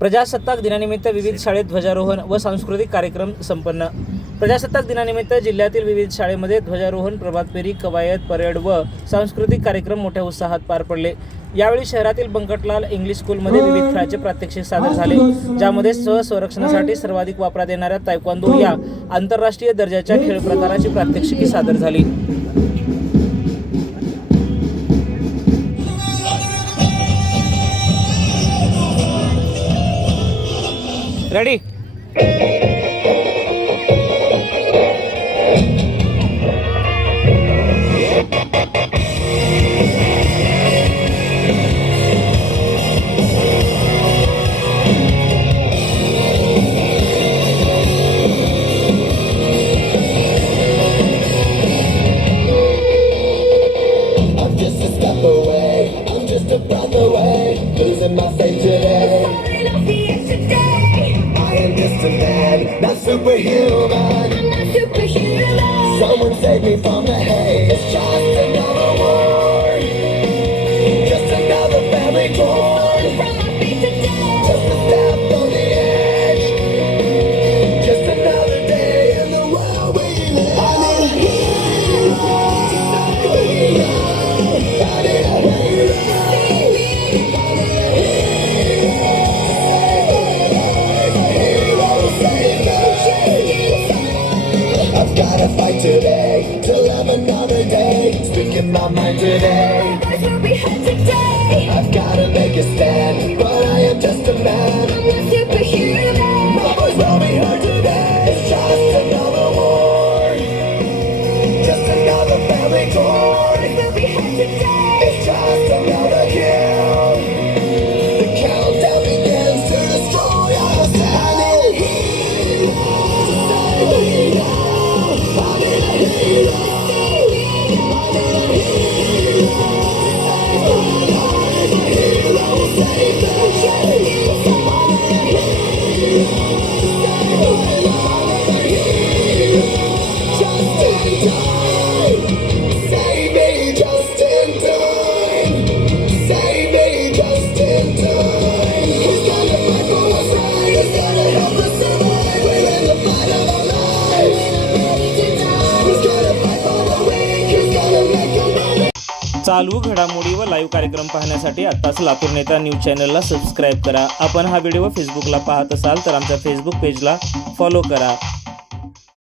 प्रजासत्ताक दिनानिमित्त विविध शाळेत ध्वजारोहण व सांस्कृतिक कार्यक्रम संपन्न। प्रजासत्ताक दिनानिमित्त जिल्ह्यातील विविध शाळेमध्ये ध्वजारोहण, प्रभात फेरी, कवायत, परेड व सांस्कृतिक कार्यक्रम मोठ्या उत्साहात पार पडले। यावेळी शहरातील बंकटलाल इंग्लिश स्कूलमध्ये विविध खेळाचे प्रात्यक्षिक सादर झाले, ज्यामध्ये संरक्षणासाठी सर्वाधिक वापरात येणाऱ्या तायक्वांदो या आंतरराष्ट्रीय दर्जाच्या खेळ प्रकाराची प्रात्यक्षिके सादर झाली। Ready. I'm just a step away, I'm just a breath away, losing my faith today. I am just a man, not superhuman. Someone save me from the hate. It's just another war, just another family torn. Just a step on the edge, just another day in the world we live. I need a hero, I need a I've gotta fight today to live another day. Speaking my mind today. I've gotta make a stand, but I am just a man. My voice will be heard today. It's just another war, just another family torn. It's just another kill. The countdown begins to destroy us. I need heroes to save me now. I need a hero. I need a hero. A hero will save the day. I need a hero. I need a hero. Just in time. Save me just in time. Save me just in time. Who's gonna fight for what's right? Who's gonna help us survive? We're in the fight of our lives. Who's gonna fight for the weak? Who's gonna make a moment? चालू घडामोडी व live कार्यक्रम पाहण्यासाठी आत्ताच लातूर नेता news चॅनलला subscribe करा। आपण हा व्हिडिओ फेसबुकला पाहत असाल तर आमच्या फेसबुक पेजला फॉलो करा।